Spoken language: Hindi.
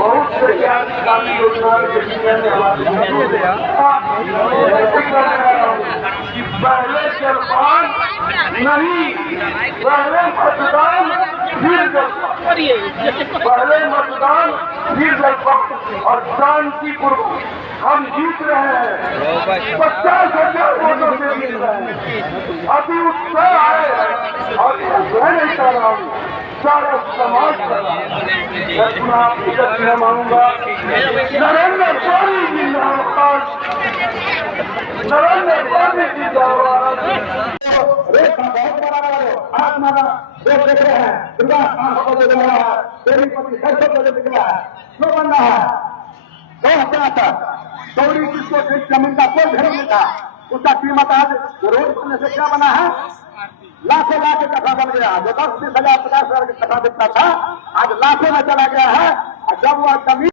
बहुत से क्रांतिकारी योजनाएं पहले जलपान नहीं, पहले मतदान फिर जलपान, पहले मतदान फिर जलपान और शांतिपूर्वक हम जीत रहे हैं। 50,000 वोटों से जीत रहे हैं। अति उत्साह है और मैं नहीं कर रहा हूँ, सारा समाज कर रहा है। मैं मांगूंगा नरेंद्र मोदी जिंदाबाद, नरेंद्र मोदी जिंदाबाद। देश का बहुत बड़ा आत्मा का देश देख रहे हैं। दुर्गा को दे रहा है, तेरी पति सरसों को दिख रहा है, जो बन रहा है 2000 गौरी किसको जमीन का कोई धर्म नहीं था, उसका कीमत आज रोड करने से क्या बना है, लाखों लाख कथा बन गया। जो 10-20,000 50,000 की कथा बिकता था आज लाखों में चला गया है। जब वह जमीन